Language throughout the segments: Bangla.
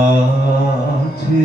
আছে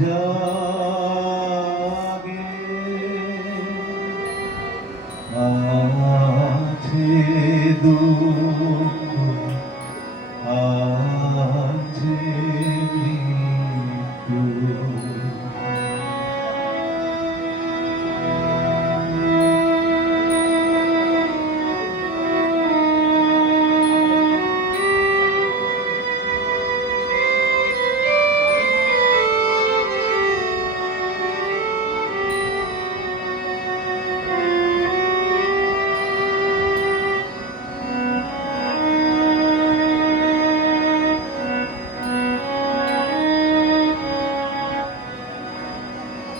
জাগে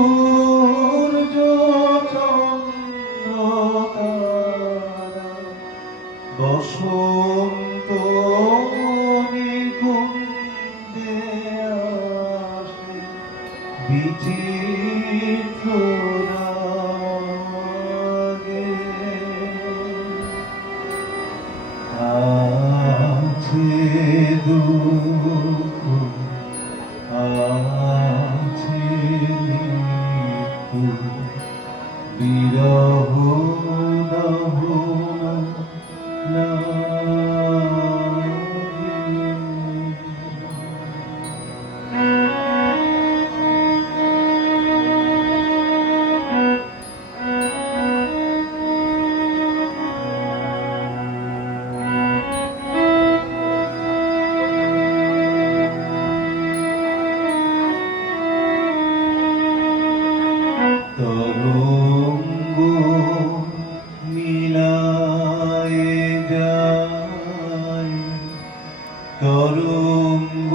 সূর্য চন্দ্র বসন্ত বিচিত্র আছে দুঃখ মিলায়ে তরঙ্গ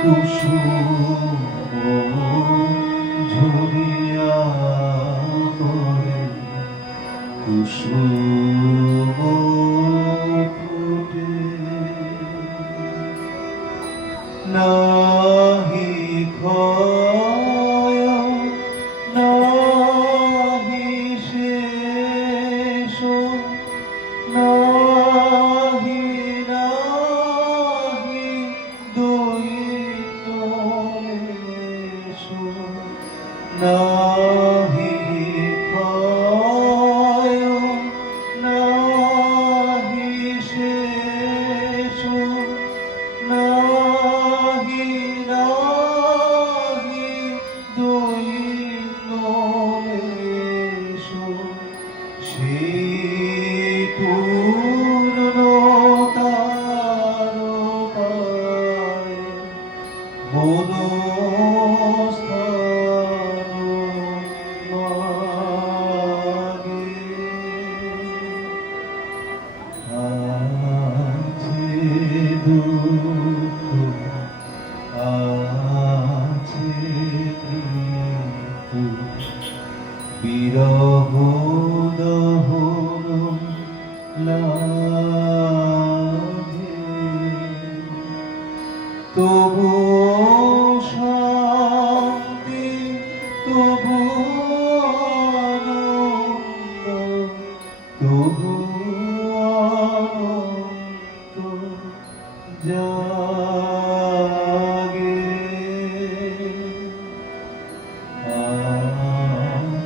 কুসুম ঝরিয়া পড়ে কুসুম ফুটে নাহি ক্ষয় নাহি দুঃখ আছে বিরহ দহন তবু 자게 아지도